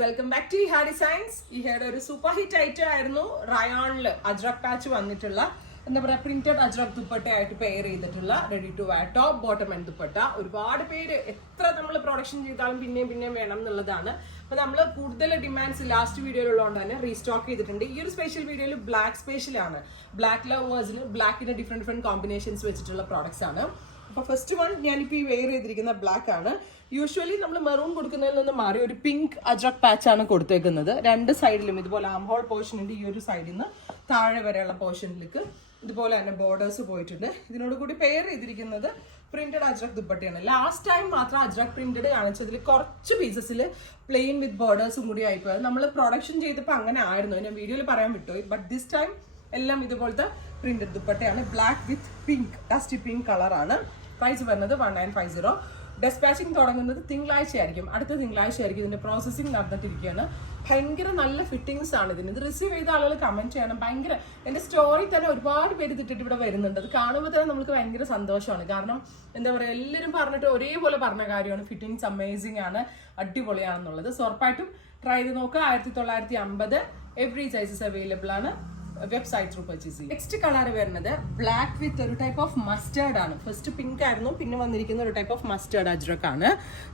Welcome back to ഹാ designs. ഈ hair ഒരു സൂപ്പർ ഹിറ്റ് ഐറ്റം ആയിരുന്നു. റയോണില് അജ്രക് പാച്ച് വന്നിട്ടുള്ള എന്താ പറയുക പ്രിന്റഡ് അജ്രക് ദുപ്പട്ടയായിട്ട് പെയർ ചെയ്തിട്ടുള്ള ready to wear top bottom and dupatta. ഒരുപാട് പേര് എത്ര നമ്മൾ പ്രൊഡക്ഷൻ ചെയ്താലും പിന്നെയും വേണം എന്നുള്ളതാണ്. അപ്പൊ നമ്മൾ കൂടുതൽ ഡിമാൻഡ്സ് ലാസ്റ്റ് വീഡിയോയിലുള്ളതുകൊണ്ട് തന്നെ റീസ്റ്റോക്ക് ചെയ്തിട്ടുണ്ട്. ഈ ഒരു സ്പെഷ്യൽ വീഡിയോയിൽ ബ്ലാക്ക് സ്പെഷ്യൽ ആണ്. ബ്ലാക്ക് ലവേഴ്സിന് ബ്ലാക്കിന്റെ ഡിഫറെന്റ് കോമ്പിനേഷൻസ് വെച്ചിട്ടുള്ള പ്രോഡക്ട്സ് ആണ്. അപ്പോൾ ഫസ്റ്റ് വൺ ഞാനിപ്പോൾ ഈ വെയർ ചെയ്തിരിക്കുന്ന ബ്ലാക്ക് ആണ്. യൂഷ്വലി നമ്മൾ മെറൂൺ കൊടുക്കുന്നതിൽ നിന്ന് മാറി ഒരു പിങ്ക് അജ്രക് പാച്ച് ആണ് കൊടുത്തേക്കുന്നത്. രണ്ട് സൈഡിലും ഇതുപോലെ ആം ഹോൾ പോർഷനുണ്ട്. ഈ ഒരു സൈഡിൽ നിന്ന് താഴെ വരെയുള്ള പോർഷനിലേക്ക് ഇതുപോലെ തന്നെ ബോർഡേഴ്സ് പോയിട്ടുണ്ട്. ഇതിനോട് കൂടി പെയർ ചെയ്തിരിക്കുന്നത് പ്രിന്റഡ് അജ്രക് ദുപ്പട്ടയാണ്. ലാസ്റ്റ് ടൈം മാത്രം അജ്രക് പ്രിന്റഡ് കാണിച്ചതിൽ കുറച്ച് പീസസിൽ പ്ലെയിൻ വിത്ത് ബോർഡേഴ്സും കൂടി ആയിപ്പോയത്. നമ്മൾ പ്രൊഡക്ഷൻ ചെയ്തപ്പോൾ അങ്ങനെ ആയിരുന്നു, ഞാൻ വീഡിയോയിൽ പറയാൻ വിട്ടുപോയി. ബട്ട് ദിസ് ടൈം എല്ലാം ഇതുപോലത്തെ പ്രിന്റഡ് ദുപ്പട്ടയാണ്. Black with pink, dusty pink കളറാണ്. പ്രൈസ് വരുന്നത് 1950. ഡെസ്പാച്ചിങ് തുടങ്ങുന്നത് തിങ്കളാഴ്ച ആയിരിക്കും, അടുത്ത തിങ്കളാഴ്ച ആയിരിക്കും. ഇതിന്റെ പ്രോസസ്സിംഗ് നടന്നിട്ടിരിക്കുകയാണ്. ഭയങ്കര നല്ല ഫിറ്റിംഗ്സ് ആണ് ഇതിന്. ഇത് റിസീവ് ചെയ്ത ആളുകൾ കമന്റ് ചെയ്യണം. ഭയങ്കര എന്റെ സ്റ്റോറി തന്നെ ഒരുപാട് പേര് തിട്ടിട്ട് ഇവിടെ വരുന്നുണ്ട്. അത് കാണുമ്പോൾ തന്നെ നമുക്ക് ഭയങ്കര സന്തോഷമാണ്. കാരണം എന്താ പറയുക, എല്ലാവരും പറഞ്ഞിട്ട് ഒരേപോലെ പറഞ്ഞ കാര്യമാണ് ഫിറ്റിംഗ്സ് അമേസിംഗ് ആണ്, അടിപൊളിയാണെന്നുള്ളത്. സോ ഉറപ്പായിട്ടും ട്രൈ ചെയ്ത് നോക്കുക. 1950 എവറി സൈസസ് അവൈലബിൾ ആണ്. വെബ്സൈറ്റ് ത്രൂ പർച്ചേസ് ചെയ്യും. നെക്സ്റ്റ് കളർ വരുന്നത് ബ്ലാക്ക് വിത്ത് ഒരു ടൈപ്പ് ഓഫ് മസ്റ്റേർഡ് ആണ്. ഫസ്റ്റ് പിങ്ക് ആയിരുന്നു, പിന്നെ വന്നിരിക്കുന്ന ഒരു ടൈപ്പ് ഓഫ് മസ്റ്റേർഡ് അജ്രക് ആണ്.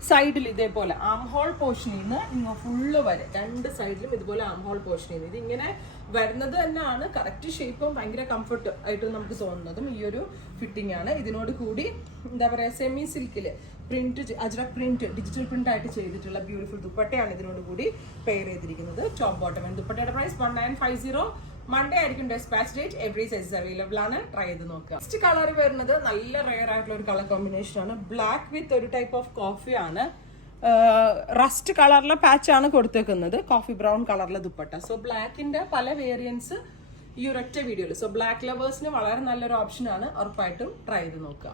സൈഡിൽ ഇതേപോലെ ആം ഹോൾ പോർഷനിൽ നിന്ന് ഇങ്ങ് ഫുള്ള് വരെ രണ്ട് സൈഡിലും ഇതുപോലെ ആം ഹോൾ പോർഷനിൽ നിന്ന് ഇതിങ്ങനെ വരുന്നത് തന്നെയാണ് കറക്റ്റ് ഷേപ്പും ഭയങ്കര കംഫർട്ട് ആയിട്ട് നമുക്ക് തോന്നുന്നതും ഈ ഒരു ഫിറ്റിംഗ് ആണ്. ഇതിനോട് കൂടി എന്താ പറയുക സെമി സിൽക്കിൽ print Ajrakh print digital print ആയിട്ട് ചെയ്തിട്ടുള്ള ബ്യൂട്ടിഫുൾ ദുപ്പട്ടയാണ് ഇതിനോട് കൂടി പെയർ ചെയ്തിരിക്കുന്നത്. ടോപ്പ് ബോട്ടം ആൻഡ് ദുപ്പട്ടയുടെ പ്രൈസ് 1950. മൺഡേ ആയിരിക്കും dispatch date. Every sizes available ആണ്. ട്രൈ ചെയ്ത് നോക്കുക. നെക്സ്റ്റ് കളർ വരുന്നത് നല്ല റെയർ ആയിട്ടുള്ള ഒരു കളർ കോമ്പിനേഷൻ ആണ്. ബ്ലാക്ക് വിത്ത് ഒരു ടൈപ്പ് ഓഫ് കോഫി ആണ്. റസ്റ്റ് കളറിലെ പാച്ച് ആണ് കൊടുത്തേക്കുന്നത്. കോഫി ബ്രൗൺ കളറിലെ ദുപ്പട്ട. സോ ബ്ലാക്കിന്റെ പല വേരിയൻസ് ഈ ഒരൊറ്റ വീഡിയോയിൽ. സോ ബ്ലാക്ക് ലവേഴ്സിന് വളരെ നല്ലൊരു ഓപ്ഷൻ ആണ്. ഉറപ്പായിട്ടും ട്രൈ ചെയ്ത് നോക്കുക.